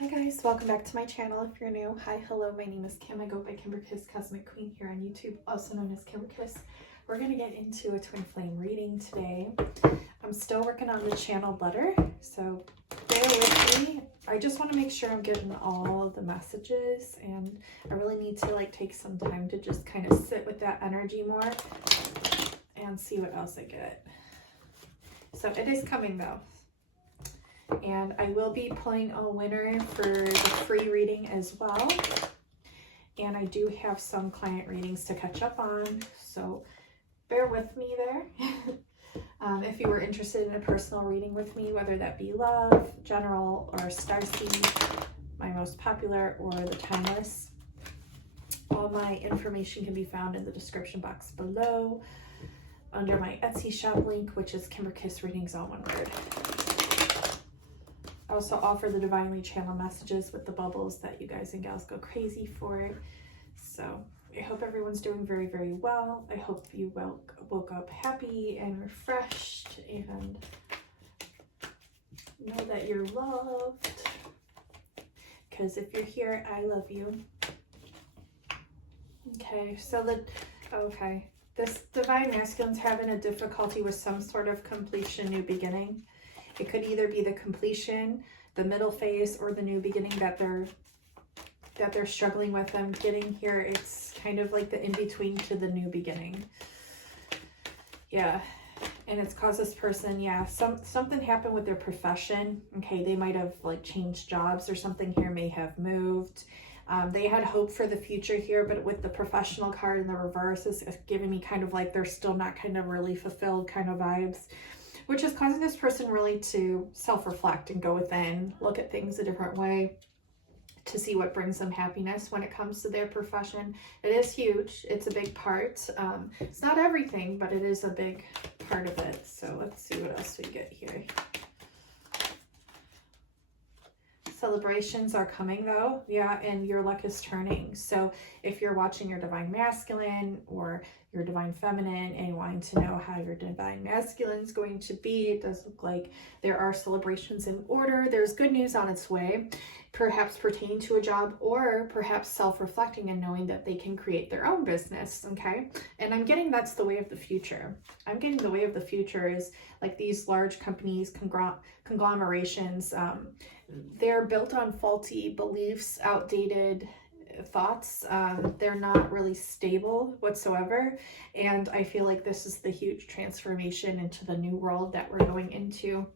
Hi guys, welcome back to my channel. If you're new, hi, hello, my name is Kim. I go by Kimberkiss Cosmic Queen here on YouTube, also known as Kimberkiss. We're going to get into a twin flame reading today. I'm still working on the channel letter, so bear with me. I just want to make sure I'm getting all of the messages, and I really need to take some time to just kind of sit with that energy more and see what else I get. So it is coming though. And I will be pulling a winner for the free reading as well. And I do have some client readings to catch up on, so bear with me there. If you were interested in a personal reading with me, whether that be love, general, or starseed, my most popular, or the timeless, all my information can be found in the description box below under my Etsy shop link, which is Kimberkiss Readings, all one word. I also offer the divinely channeled messages with the bubbles that you guys and gals go crazy for. So I hope everyone's doing very, very well. I hope you woke up happy and refreshed and know that you're loved. Because if you're here, I love you. Okay, so this divine masculine's having a difficulty with some sort of completion, new beginning. It could either be the completion, the middle phase, or the new beginning that they're struggling with. I'm getting here, it's kind of like the in-between to the new beginning. Yeah, and it's caused this person, something happened with their profession. Okay, they might have changed jobs or something here, may have moved. They had hope for the future here, but with the professional card in the reverse, it's giving me kind of they're still not kind of really fulfilled kind of vibes, which is causing this person really to self-reflect and go within, look at things a different way to see what brings them happiness when it comes to their profession. It is huge. It's a big part. It's not everything, but it is a big part of it. So let's see what else we get here. Celebrations are coming though, and your luck is turning. So if you're watching your divine masculine or your divine feminine and wanting to know how your divine masculine is going to be, it does look like there are celebrations in order. There's good news on its way, perhaps pertaining to a job, or perhaps self-reflecting and knowing that they can create their own business. Okay, and I'm getting that's the way of the future. I'm getting the way of the future is these large companies, conglomerations, they're built on faulty beliefs, outdated thoughts. They're not really stable whatsoever. And I feel like this is the huge transformation into the new world that we're going into,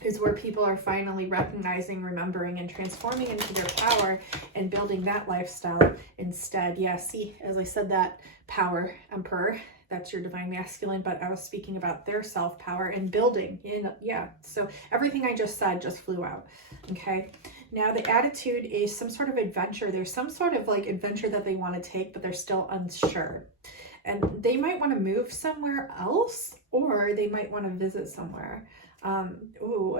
is where people are finally recognizing, remembering, and transforming into their power and building that lifestyle instead. Yeah, see, as I said, that power, emperor, that's your divine masculine, but I was speaking about their self-power and building in, so everything I just said just flew out. Okay, now the attitude is some sort of adventure. There's some sort of adventure that they want to take, but they're still unsure, and they might want to move somewhere else, or they might want to visit somewhere.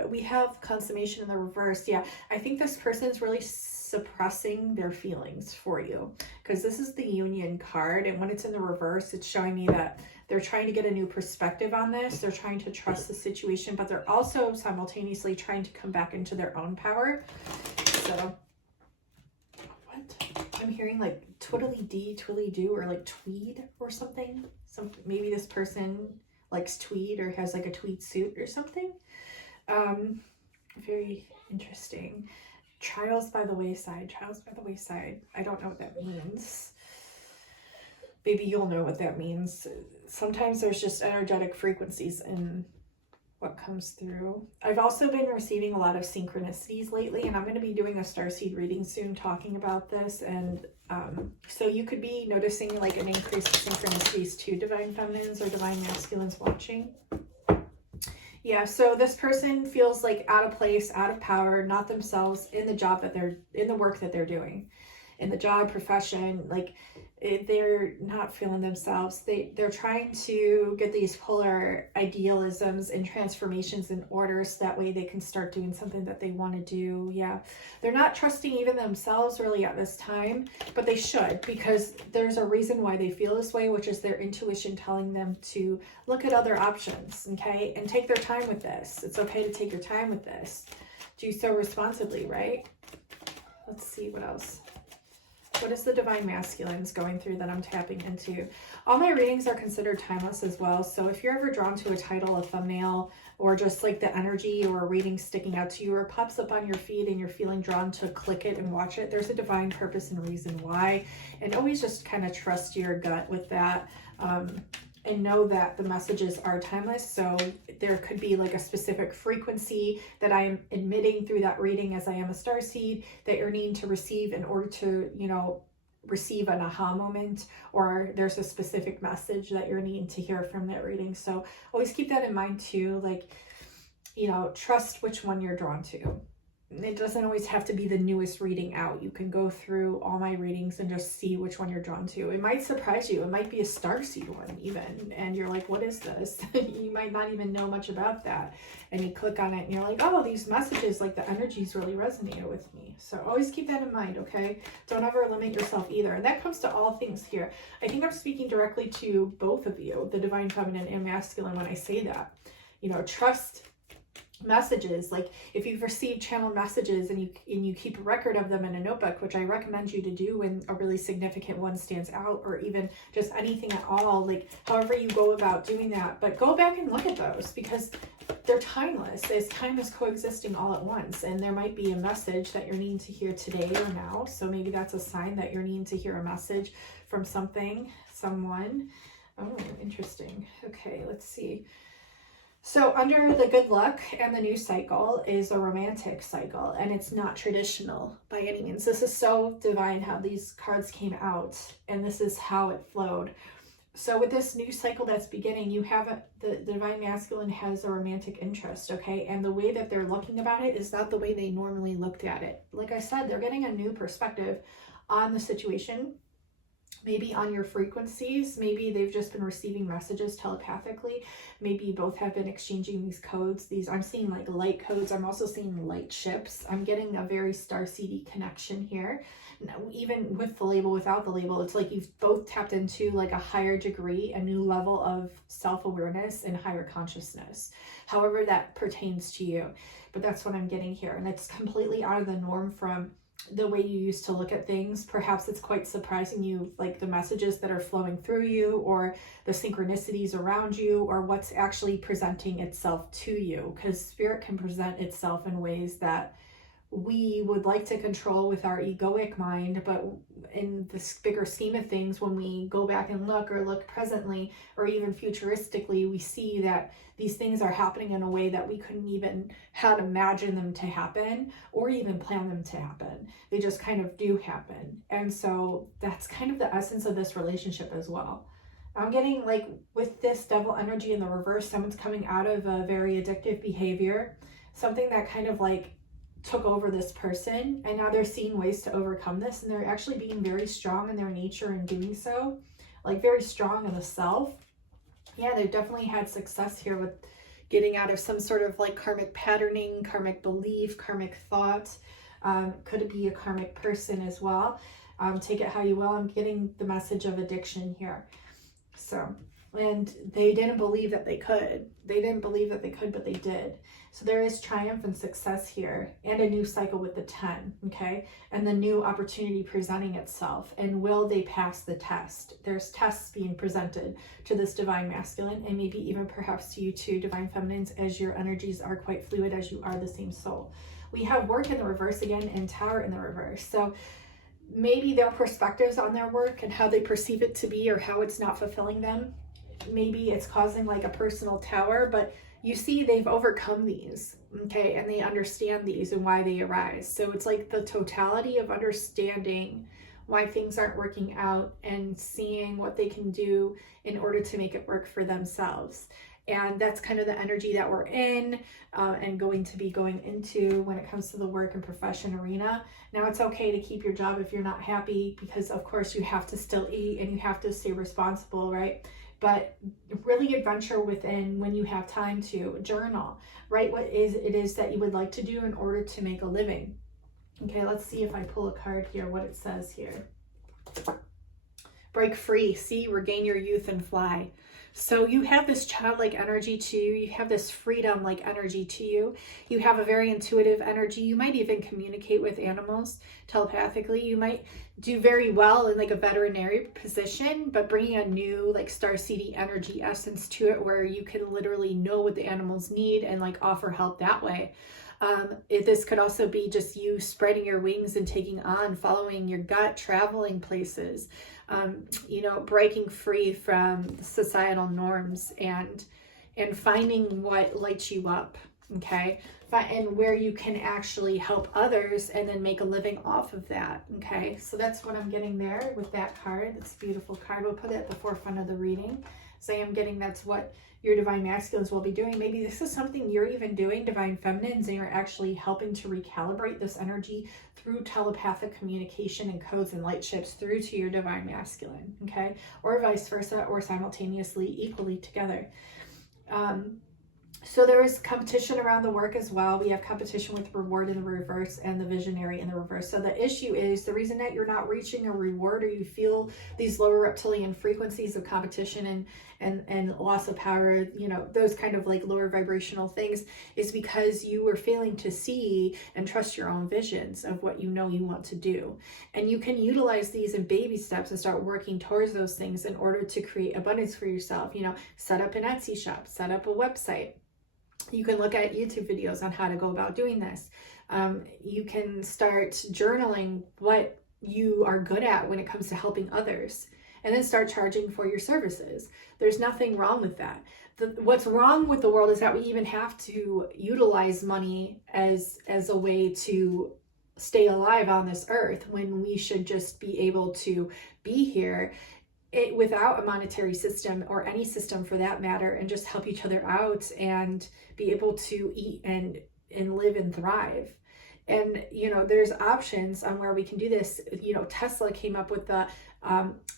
We have consummation in the reverse. Yeah, I think this person's really suppressing their feelings for you, because this is the union card, and when it's in the reverse, it's showing me that they're trying to get a new perspective on this. They're trying to trust the situation, but they're also simultaneously trying to come back into their own power. So what I'm hearing, twiddly-dee, twilly-do, or tweed or something. Maybe this person likes tweed or has a tweed suit or something. Very interesting. Trials by the wayside. Trials by the wayside. I don't know what that means. Maybe you'll know what that means. Sometimes there's just energetic frequencies in what comes through. I've also been receiving a lot of synchronicities lately, and I'm going to be doing a starseed reading soon talking about this. And so you could be noticing an increase in synchronicities to divine feminines or divine masculines watching. Yeah, so this person feels out of place, out of power, not themselves in the job that they're in, the work that they're doing, in the job, profession. They're not feeling themselves. They're trying to get these polar idealisms and transformations in order, so that way they can start doing something that they want to do. Yeah, they're not trusting even themselves really at this time, but they should, because there's a reason why they feel this way, which is their intuition telling them to look at other options, okay, and take their time with this. It's okay to take your time with this. Do so responsibly, right? Let's see what else. What is the divine masculines going through that I'm tapping into? All my readings are considered timeless as well. So if you're ever drawn to a title, a thumbnail, or just like the energy or a reading sticking out to you, or it pops up on your feed and you're feeling drawn to click it and watch it, there's a divine purpose and reason why. And always just kind of trust your gut with that. And know that the messages are timeless. So there could be like a specific frequency that I am emitting through that reading, as I am a starseed, that you're needing to receive in order to, you know, receive an aha moment, or there's a specific message that you're needing to hear from that reading. So always keep that in mind too. Like, you know, trust which one you're drawn to. It doesn't always have to be the newest reading out. You can go through all my readings and just see which one you're drawn to. It might surprise you. It might be a starseed one even. And you're like, what is this? You might not even know much about that. And you click on it and you're like, oh, these messages, like the energies really resonate with me. So always keep that in mind, okay? Don't ever limit yourself either. And that comes to all things here. I think I'm speaking directly to both of you, the divine feminine and masculine, when I say that. You know, trust messages. Like if you've received channeled messages and you keep a record of them in a notebook, which I recommend you to do when a really significant one stands out, or even just anything at all, like however you go about doing that, but go back and look at those, because they're timeless. As time is coexisting all at once, and there might be a message that you're needing to hear today or now. So maybe that's a sign that you're needing to hear a message from something, someone. Oh, interesting. Okay, let's see. So under the good luck and the new cycle is a romantic cycle, and it's not traditional by any means. This is so divine how these cards came out, and this is how it flowed. So with this new cycle that's beginning, you have the divine masculine has a romantic interest, okay? And the way that they're looking about it is not the way they normally looked at it. Like I said, they're getting a new perspective on the situation. Maybe on your frequencies, maybe they've just been receiving messages telepathically. Maybe you both have been exchanging these codes. I'm seeing like light codes. I'm also seeing light ships. I'm getting a very starseedy connection here. Now, even with the label, without the label, it's like you've both tapped into like a higher degree, a new level of self-awareness and higher consciousness, however that pertains to you. But that's what I'm getting here. And it's completely out of the norm from the way you used to look at things. Perhaps it's quite surprising you, like the messages that are flowing through you, or the synchronicities around you, or what's actually presenting itself to you, because spirit can present itself in ways that we would like to control with our egoic mind. But in this bigger scheme of things, when we go back and look, or look presently, or even futuristically, we see that these things are happening in a way that we couldn't even had imagined them to happen, or even plan them to happen. They just kind of do happen. And so that's kind of the essence of this relationship as well. I'm getting like with this devil energy in the reverse, someone's coming out of a very addictive behavior, something that kind of like took over this person, and now they're seeing ways to overcome this, and they're actually being very strong in their nature in doing so, like very strong in the self. Yeah, they've definitely had success here with getting out of some sort of like karmic patterning, karmic belief, karmic thought. Could be a karmic person as well. Take it how you will. I'm getting the message of addiction here. So, and they didn't believe that they could. They didn't believe that they could, but they did. So there is triumph and success here, and a new cycle with the 10, okay? And the new opportunity presenting itself. And will they pass the test? There's tests being presented to this divine masculine, and maybe even perhaps to you too, divine feminines, as your energies are quite fluid, as you are the same soul. We have work in the reverse again, and tower in the reverse. So maybe their perspectives on their work and how they perceive it to be, or how it's not fulfilling them, maybe it's causing like a personal tower, but you see they've overcome these, okay, and they understand these and why they arise. So it's like the totality of understanding why things aren't working out and seeing what they can do in order to make it work for themselves. And that's kind of the energy that we're in and going to be going into when it comes to the work and profession arena. Now, it's okay to keep your job if you're not happy, because of course you have to still eat and you have to stay responsible, right? But really adventure within when you have time to journal, write what it is that you would like to do in order to make a living. Okay, let's see if I pull a card here, what it says here. Break free, see, regain your youth and fly. So you have this childlike energy to you. You have this freedom like energy to you. You have a very intuitive energy. You might even communicate with animals telepathically. You might do very well in like a veterinary position, but bringing a new like starseedy energy essence to it where you can literally know what the animals need and like offer help that way. This could also be just you spreading your wings and taking on, following your gut, traveling places, breaking free from societal norms and finding what lights you up, okay? And where you can actually help others and then make a living off of that, okay? So that's what I'm getting there with that card. That's a beautiful card. We'll put it at the forefront of the reading. So I am getting that's what your divine masculines will be doing. Maybe this is something you're even doing, divine feminines, and you're actually helping to recalibrate this energy through telepathic communication and codes and light ships through to your divine masculine, okay? Or vice versa, or simultaneously, equally together. So there is competition around the work as well. We have competition with reward in the reverse and the visionary in the reverse. So the issue is the reason that you're not reaching a reward or you feel these lower reptilian frequencies of competition and loss of power, those kind of like lower vibrational things, is because you are failing to see and trust your own visions of what you want to do. And you can utilize these in baby steps and start working towards those things in order to create abundance for yourself. Set up an Etsy shop, set up a website. You can look at YouTube videos on how to go about doing this. You can start journaling what you are good at when it comes to helping others, and then start charging for your services. There's nothing wrong with that. What's wrong with the world is that we even have to utilize money as a way to stay alive on this earth, when we should just be able to be here without a monetary system or any system for that matter, and just help each other out and be able to eat and live and thrive. And there's options on where we can do this. Tesla came up with the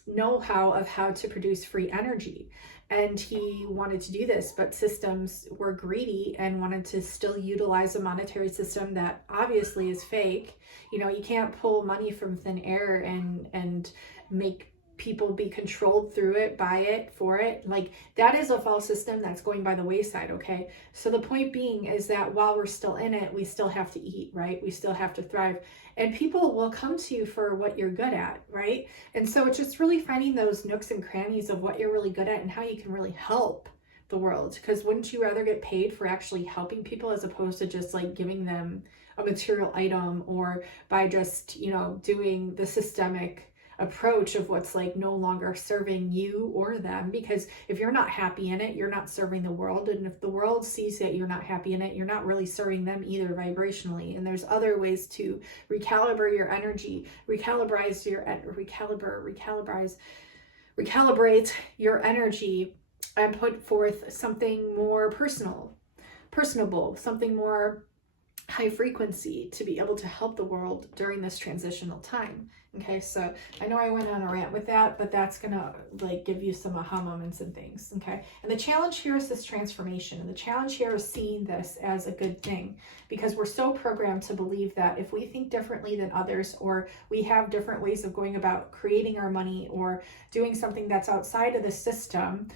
know-how of how to produce free energy, and he wanted to do this, but systems were greedy and wanted to still utilize a monetary system that obviously is fake. You can't pull money from thin air and make people be controlled through it, by it, for it. Like, that is a false system that's going by the wayside, okay? So the point being is that while we're still in it, we still have to eat, right? We still have to thrive. And people will come to you for what you're good at, right? And so it's just really finding those nooks and crannies of what you're really good at and how you can really help the world. Because wouldn't you rather get paid for actually helping people as opposed to just like giving them a material item, or by just, doing the systemic approach of what's like no longer serving you or them? Because if you're not happy in it, you're not serving the world. And if the world sees that you're not happy in it, you're not really serving them either vibrationally. And there's other ways to recalibrate your energy, recalibrate your energy, and put forth something more personable, something more high frequency to be able to help the world during this transitional time. Okay, so I know I went on a rant with that, but that's gonna like give you some aha moments and things. Okay, and the challenge here is this transformation, and the challenge here is seeing this as a good thing, because we're so programmed to believe that if we think differently than others, or we have different ways of going about creating our money or doing something that's outside of the system,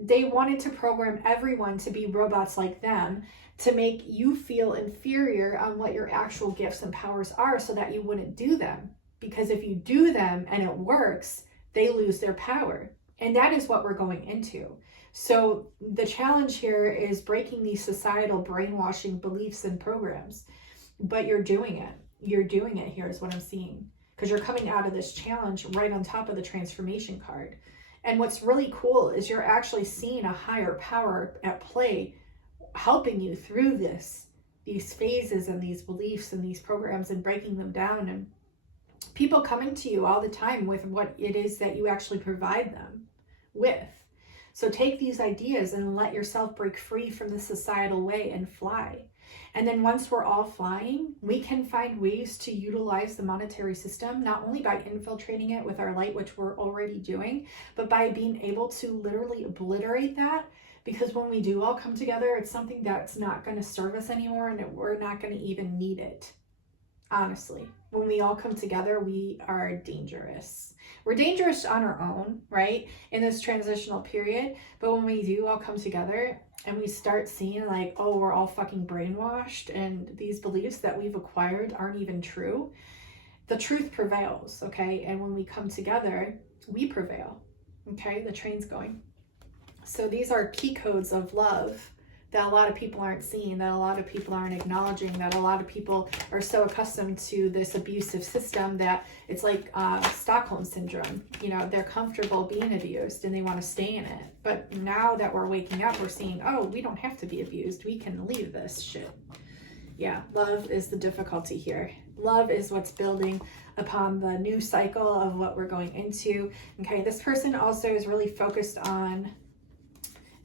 they wanted to program everyone to be robots like them, to make you feel inferior on what your actual gifts and powers are, so that you wouldn't do them. Because if you do them and it works, they lose their power. And that is what we're going into. So the challenge here is breaking these societal brainwashing beliefs and programs. But you're doing it. You're doing it here is what I'm seeing. Because you're coming out of this challenge right on top of the transformation card. And what's really cool is you're actually seeing a higher power at play, helping you through these phases and these beliefs and these programs, and breaking them down. And people coming to you all the time with what it is that you actually provide them with. So take these ideas and let yourself break free from the societal way and fly. And then once we're all flying, we can find ways to utilize the monetary system, not only by infiltrating it with our light, which we're already doing, but by being able to literally obliterate that. Because when we do all come together, it's something that's not going to serve us anymore, and we're not going to even need it. honestly. When we all come together, we are dangerous. We're dangerous on our own, right? In this transitional period. But when we do all come together and we start seeing like, oh, we're all fucking brainwashed and these beliefs that we've acquired aren't even true, the truth prevails, okay? And when we come together, we prevail, okay? The train's going. So these are key codes of love that a lot of people aren't seeing, that a lot of people aren't acknowledging, that a lot of people are so accustomed to this abusive system that it's like Stockholm syndrome. You know, they're comfortable being abused and they want to stay in it. But now that we're waking up, we're seeing, oh, we don't have to be abused. We can leave this shit. Yeah, love is the difficulty here. Love is what's building upon the new cycle of what we're going into. Okay, this person also is really focused on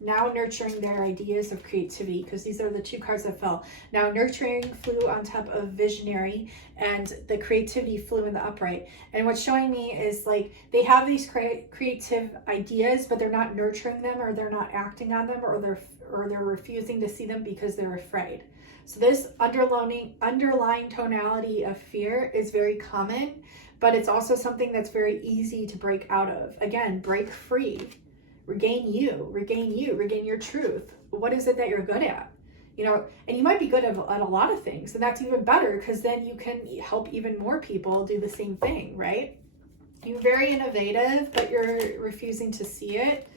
now nurturing their ideas of creativity, because these are the two cards that fell. Now nurturing flew on top of visionary, and the creativity flew in the upright. And what's showing me is like they have these creative ideas, but they're not nurturing them, or they're not acting on them, or they're refusing to see them because they're afraid. So this underlying tonality of fear is very common, but it's also something that's very easy to break out of. Again, break free. Regain your truth. What is it that you're good at? You know, and you might be good at a lot of things, and that's even better, because then you can help even more people do the same thing, right? You're very innovative, but you're refusing to see it,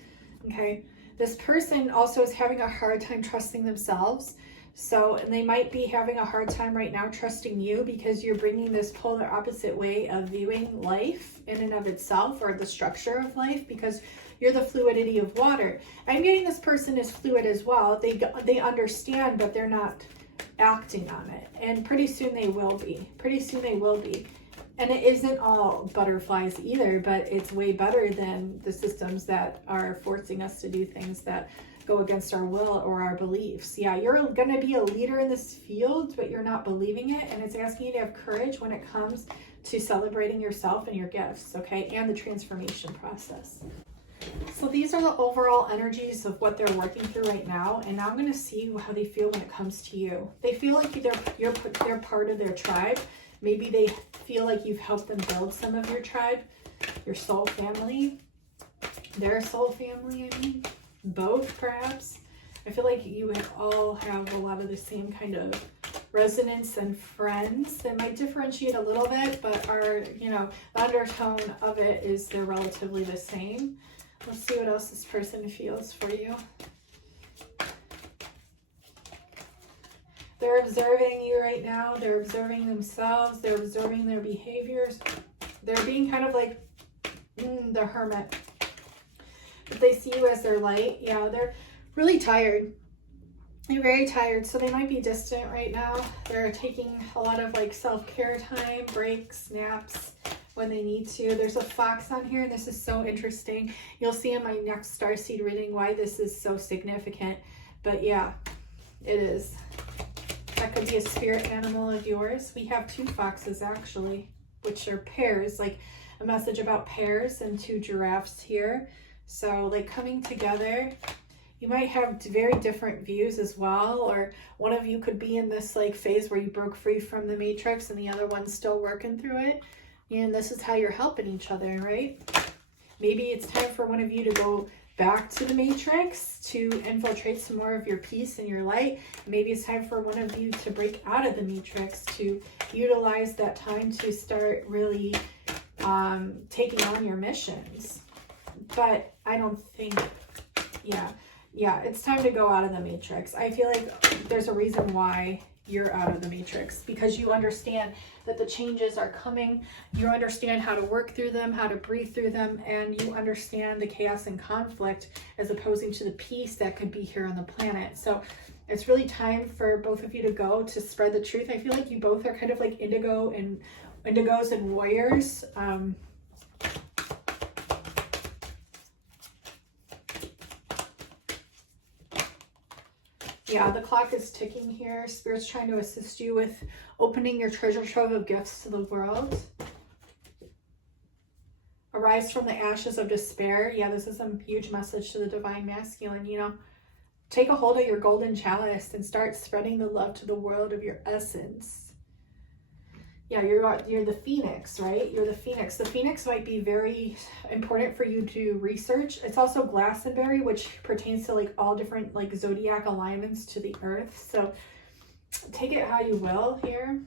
okay? This person also is having a hard time trusting themselves. So, and they might be having a hard time right now trusting you, because you're bringing this polar opposite way of viewing life in and of itself, or the structure of life, because you're the fluidity of water. I'm getting this person is fluid as well. They understand, but they're not acting on it. And pretty soon they will be. And it isn't all butterflies either, but it's way better than the systems that are forcing us to do things that go against our will or our beliefs. Yeah, you're going to be a leader in this field, but you're not believing it. And it's asking you to have courage when it comes to celebrating yourself and your gifts, okay? And the transformation process. So these are the overall energies of what they're working through right now. And now I'm going to see how they feel when it comes to you. They feel like they're part of their tribe. Maybe they feel like you've helped them build some of your tribe, your soul family, their soul family, I mean. Both, perhaps. I feel like you all have a lot of the same kind of resonance and friends that might differentiate a little bit, but are, you know, the undertone of it is they're relatively the same. Let's see what else this person feels for you. They're observing you right now. They're observing themselves. They're observing their behaviors. They're being kind of like the hermit. But they see you as their light. Yeah, they're really tired. They're very tired, so they might be distant right now. They're taking a lot of like self-care time, breaks, naps when they need to. There's a fox on here, and this is so interesting. You'll see in my next starseed reading why this is so significant. But yeah, it is. That could be a spirit animal of yours. We have two foxes actually, which are pairs, like a message about pairs, and two giraffes here. So like coming together, you might have very different views as well, or one of you could be in this like phase where you broke free from the matrix and the other one's still working through it. And this is how you're helping each other, right? Maybe it's time for one of you to go back to the matrix to infiltrate some more of your peace and your light. Maybe it's time for one of you to break out of the matrix, to utilize that time to start really taking on your missions. But I don't think, yeah, it's time to go out of the matrix. I feel like there's a reason why you're out of the matrix, because you understand that the changes are coming. You understand how to work through them, how to breathe through them, and you understand the chaos and conflict as opposing to the peace that could be here on the planet. So it's really time for both of you to go to spread the truth. I feel like you both are kind of like indigos and warriors. Yeah, the clock is ticking here. Spirit's trying to assist you with opening your treasure trove of gifts to the world. Arise from the ashes of despair. Yeah, this is a huge message to the divine masculine, you know. Take a hold of your golden chalice and start spreading the love to the world of your essence. Yeah, you're the phoenix, right? You're the phoenix. The phoenix might be very important for you to research. It's also Glastonbury, which pertains to like all different like zodiac alignments to the earth. So take it how you will here.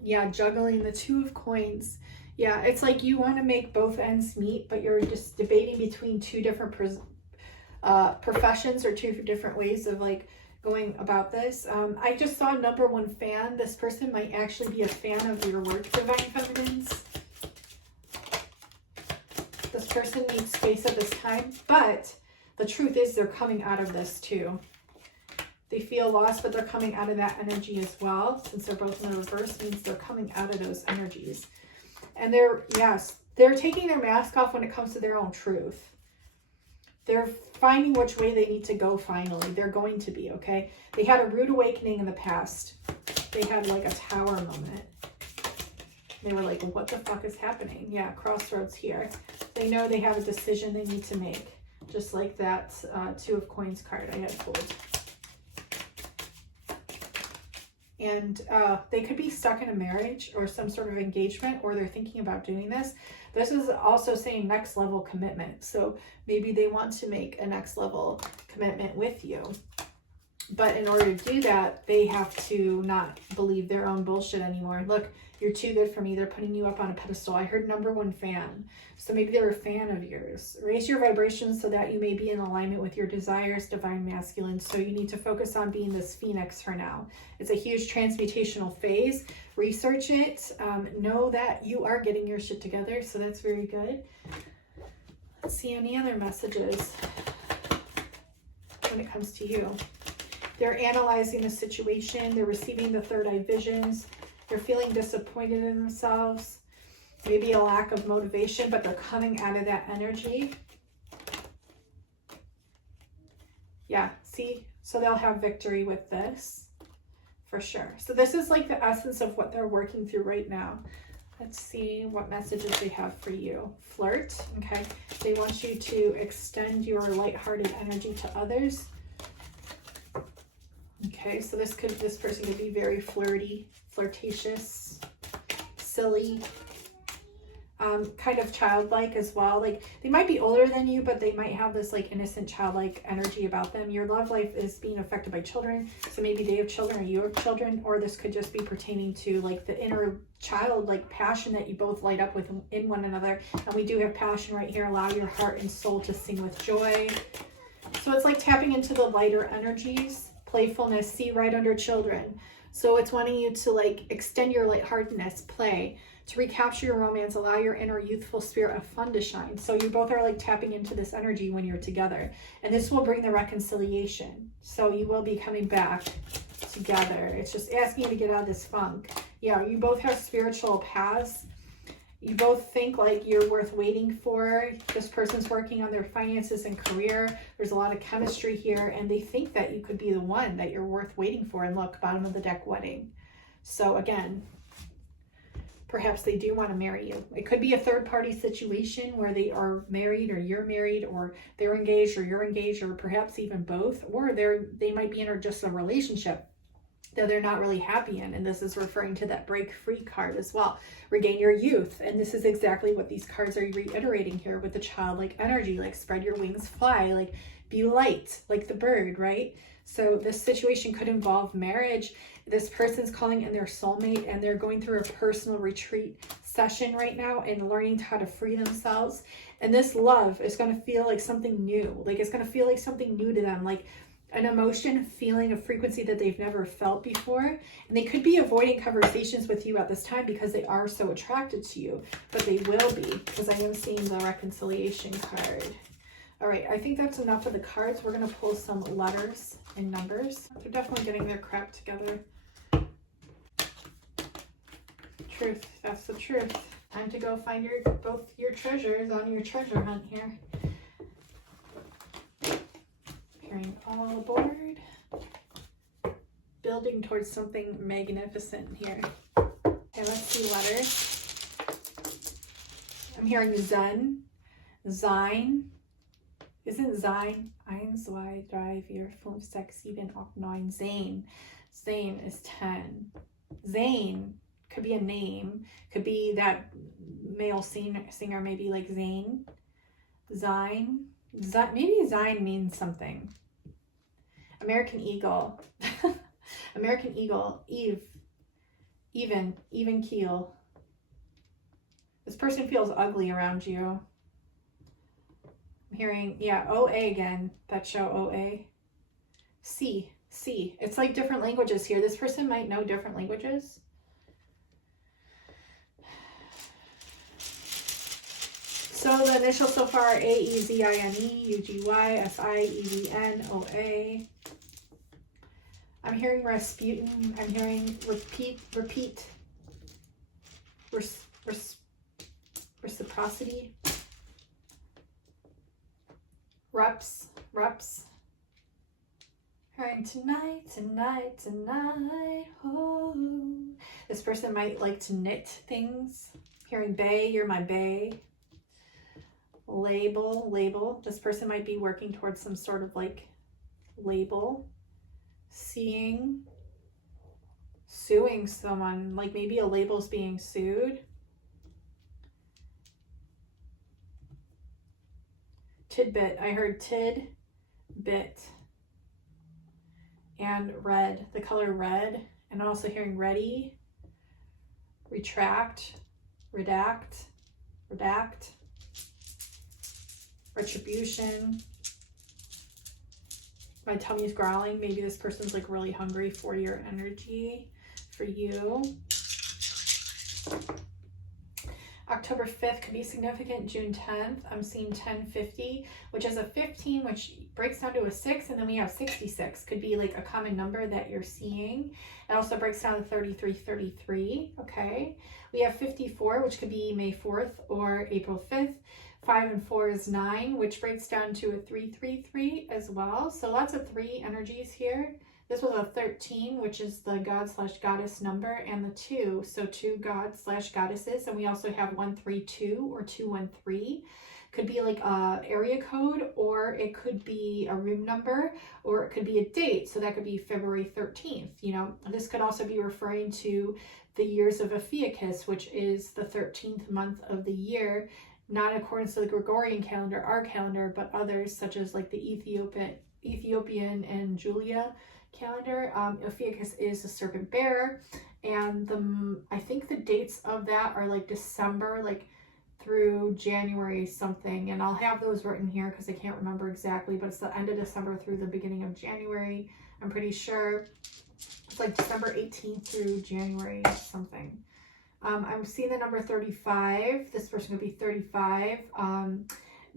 Yeah, juggling the Two of Coins. Yeah, it's like you want to make both ends meet, but you're just debating between two different professions or two different ways of like going about this. I just saw #1 fan. This person might actually be a fan of your work, Divine Feminines. This person needs space at this time, but the truth is they're coming out of this too. They feel lost, but they're coming out of that energy as well. Since they're both in the reverse, means they're coming out of those energies. And they're taking their mask off when it comes to their own truth. They're finding which way they need to go finally. They're going to be, okay? They had a rude awakening in the past. They had like a tower moment. They were like, what the fuck is happening? Yeah, crossroads here. They know they have a decision they need to make. Just like that Two of Coins card I had pulled. And they could be stuck in a marriage or some sort of engagement, or they're thinking about doing this. This is also saying next level commitment. So maybe they want to make a next level commitment with you. But in order to do that, they have to not believe their own bullshit anymore. Look, you're too good for me. They're putting you up on a pedestal. I heard #1 fan. So maybe they're a fan of yours. Raise your vibrations so that you may be in alignment with your desires, Divine Masculine. So you need to focus on being this phoenix for now. It's a huge transmutational phase. Research it. Know that you are getting your shit together. So that's very good. Let's see any other messages when it comes to you. They're analyzing the situation. They're receiving the third eye visions. They're feeling disappointed in themselves. Maybe a lack of motivation, but they're coming out of that energy. Yeah, see? So they'll have victory with this for sure. So this is like the essence of what they're working through right now. Let's see what messages they have for you. Flirt, okay? They want you to extend your lighthearted energy to others. Okay, so this person could be very flirty, flirtatious, silly, kind of childlike as well. Like they might be older than you, but they might have this like innocent childlike energy about them. Your love life is being affected by children. So maybe they have children or you have children, or this could just be pertaining to like the inner child, like passion that you both light up with in one another. And we do have passion right here. Allow your heart and soul to sing with joy. So it's like tapping into the lighter energies. Playfulness, see right under children. So it's wanting you to like extend your lightheartedness, play, to recapture your romance, allow your inner youthful spirit of fun to shine. So you both are like tapping into this energy when you're together. And this will bring the reconciliation. So you will be coming back together. It's just asking you to get out of this funk. Yeah, you both have spiritual paths. You both think like you're worth waiting for. This person's working on their finances and career. There's a lot of chemistry here, and they think that you could be the one that you're worth waiting for. And look, bottom of the deck, wedding. So again, perhaps they do want to marry you. It could be a third-party situation where they are married or you're married, or they're engaged or you're engaged, or perhaps even both, or they might be in just a relationship that they're not really happy in. And this is referring to that break free card as well. Regain your youth. And this is exactly what these cards are reiterating here with the childlike energy, like spread your wings, fly, like be light, like the bird, right? So this situation could involve marriage. This person's calling in their soulmate, and they're going through a personal retreat session right now and learning how to free themselves. And this love is going to feel like something new. Like it's going to feel like something new to them, like an emotion, feeling, a frequency that they've never felt before. And they could be avoiding conversations with you at this time because they are so attracted to you, but they will be, because I am seeing the reconciliation card. All right, I think that's enough of the cards. We're going to pull some letters and numbers. They're definitely getting their crap together. Truth, that's the truth. Time to go find both your treasures on your treasure hunt here. All aboard, building towards something magnificent here. Okay, let's see letters. I'm hearing Zen, Sein. Isn't Sein? 1, 2, 3, 4, 5, 6, 7, 8, 9. Zane. Zane is 10. Zane Could be a name. Could be that male singer, maybe like Zayn. Zine. Maybe Zine means something. American Eagle. American Eagle. Eve. Even keel. This person feels ugly around you. I'm hearing, yeah, OA again. That show OA. C. It's like different languages here. This person might know different languages. So the initials so far are AEZINE, UGY, SIEVN, OA. I'm hearing Rasputin. I'm hearing repeat. Reciprocity. Reps. Hearing tonight. Oh. This person might like to knit things. Hearing bae, you're my bae. Label. This person might be working towards some sort of like label. Suing someone, like maybe a label's being sued. Tidbit. I heard tidbit. And red, the color red. And also hearing ready, retract, redact, retribution. My tummy's growling. Maybe this person's like really hungry for your energy, for you. October 5th could be significant. June 10th, I'm seeing 1050, which is a 15, which breaks down to a 6, and then we have 66. Could be like a common number that you're seeing. It also breaks down to 33, okay? We have 54, which could be May 4th or April 5th. 5 and 4 is 9, which breaks down to a 333 as well. So lots of 3 energies here. This was a 13, which is the god/goddess number, and the 2, so 2 gods/goddesses. And we also have 132 or 213. Could be like a area code, or it could be a room number, or it could be a date. So that could be February 13th. You know, this could also be referring to the years of Ophiuchus, which is the 13th month of the year, not in accordance to the Gregorian calendar, our calendar, but others such as like the Ethiopian and Julia calendar. Ophiuchus is the serpent bearer, and I think the dates of that are like December, like through January something, and I'll have those written here because I can't remember exactly, but it's the end of December through the beginning of January. I'm pretty sure it's like December 18th through January something. I'm seeing the number 35. This person could be 35.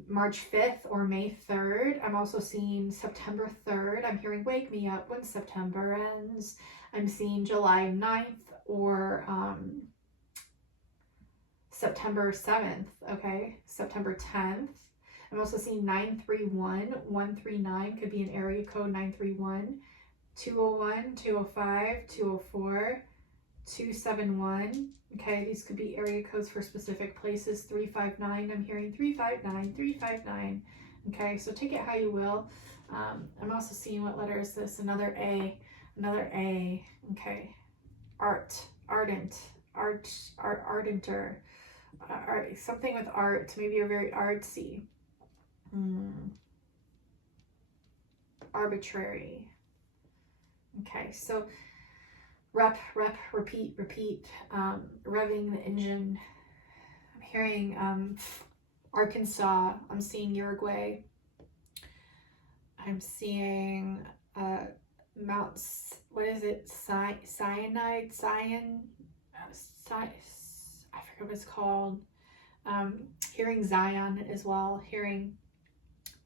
March 5th or May 3rd. I'm also seeing September 3rd. I'm hearing wake me up when September ends. I'm seeing July 9th or September 7th, okay? September 10th. I'm also seeing 931, 139 could be an area code 931, 201, 205, 204, 271. Okay, these could be area codes for specific places. 359, I'm hearing 359, 359. Okay, so take it how you will. I'm also seeing, what letter is this? Another A. Okay. Ardenter. Something with art. Maybe you're very artsy. Arbitrary. Okay, so repeat, revving the engine. I'm hearing Arkansas. I'm seeing Uruguay. I'm seeing Mount, what is it? Cyanide? I forget what it's called. Hearing Zion as well. Hearing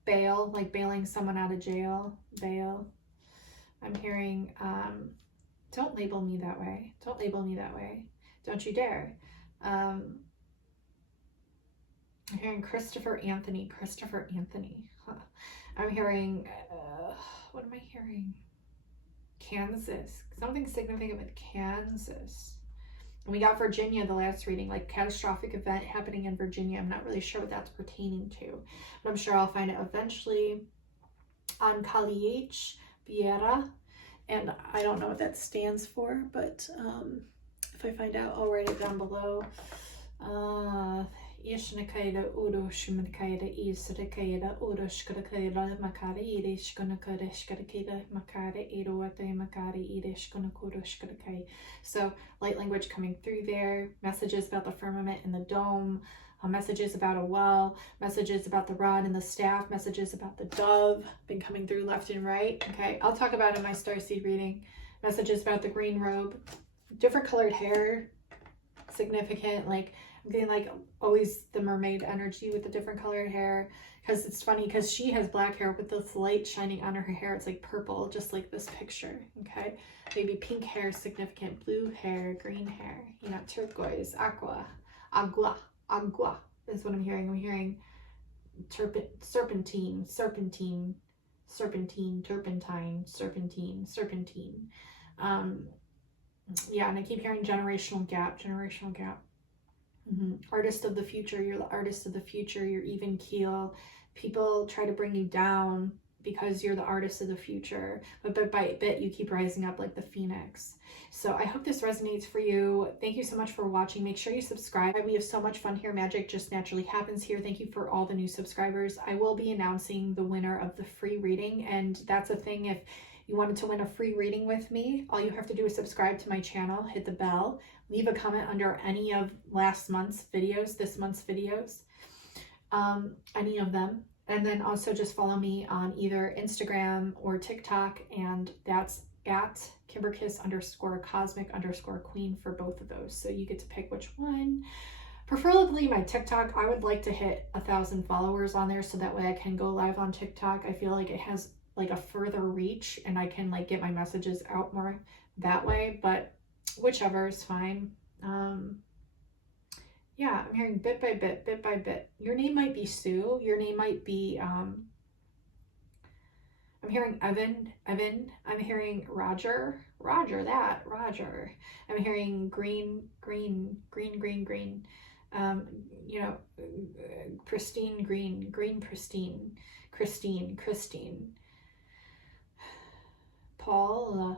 bail, like bailing someone out of jail. Bail. I'm hearing don't label me that way. Don't label me that way. Don't you dare. I'm hearing Christopher Anthony. Huh. I'm hearing, what am I hearing? Kansas. Something significant with Kansas. And we got Virginia the last reading, like catastrophic event happening in Virginia. I'm not really sure what that's pertaining to, but I'm sure I'll find it eventually. On Kaliech, Vieira. And I don't know what that stands for, but If I find out, I'll write it down below. Ishnakaida Uroshimakaida Israkaida Uroshkarakaida Makara Irishkanakadeshkarakaida Makara Iroate Makara Irishkanakuroshkarakai. So light language coming through there, messages about the firmament and the dome, messages about a well, messages about the rod and the staff, messages about the dove, been coming through left and right. Okay, I'll talk about it in my starseed reading. Messages about the green robe, different colored hair, significant, like I'm getting like always the mermaid energy with the different colored hair, because it's funny because she has black hair with this light shining on her hair. It's like purple, just like this picture. Okay, maybe pink hair, significant, blue hair, green hair, you know, turquoise, agua is what I'm hearing. I'm hearing serpentine, yeah, and I keep hearing generational gap. Artist of the future, you're the artist of the future, you're even keel. People try to bring you down because you're the artist of the future, but bit by bit you keep rising up like the phoenix. So I hope this resonates for you. Thank you so much for watching. Make sure you subscribe. We have so much fun here. Magic just naturally happens here. Thank you for all the new subscribers. I will be announcing the winner of the free reading, and that's a thing. If you wanted to win a free reading with me, all you have to do is subscribe to my channel, hit the bell, leave a comment under any of last month's videos, this month's videos, any of them. And then also just follow me on either Instagram or TikTok, and that's at Kimberkiss_cosmic_queen for both of those. So you get to pick which one. Preferably my TikTok. I would like to hit 1,000 followers on there so that way I can go live on TikTok. I feel like it has like a further reach and I can like get my messages out more that way, but whichever is fine. Yeah, I'm hearing bit by bit. Your name might be Sue. Your name might be, I'm hearing Evan. I'm hearing Roger. I'm hearing green. You know, pristine green, pristine. Christine. Paula.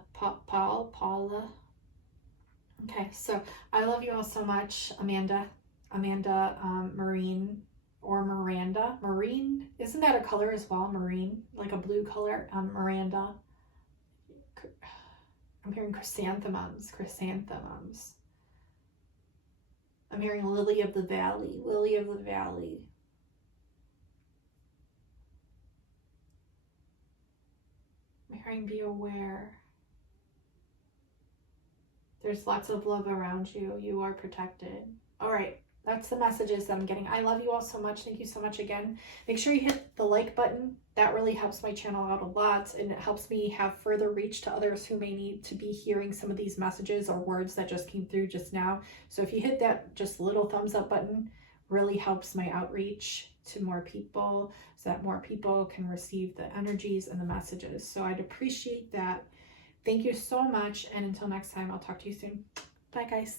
Okay, so I love you all so much. Amanda, Marine, or Miranda. Marine, isn't that a color as well? Marine, like a blue color. Miranda. I'm hearing chrysanthemums. I'm hearing lily of the valley. I'm hearing be aware. There's lots of love around you. You are protected. All right. That's the messages that I'm getting. I love you all so much. Thank you so much again. Make sure you hit the like button. That really helps my channel out a lot, and it helps me have further reach to others who may need to be hearing some of these messages or words that just came through just now. So if you hit that just little thumbs up button, really helps my outreach to more people so that more people can receive the energies and the messages. So I'd appreciate that. Thank you so much. And until next time, I'll talk to you soon. Bye, guys.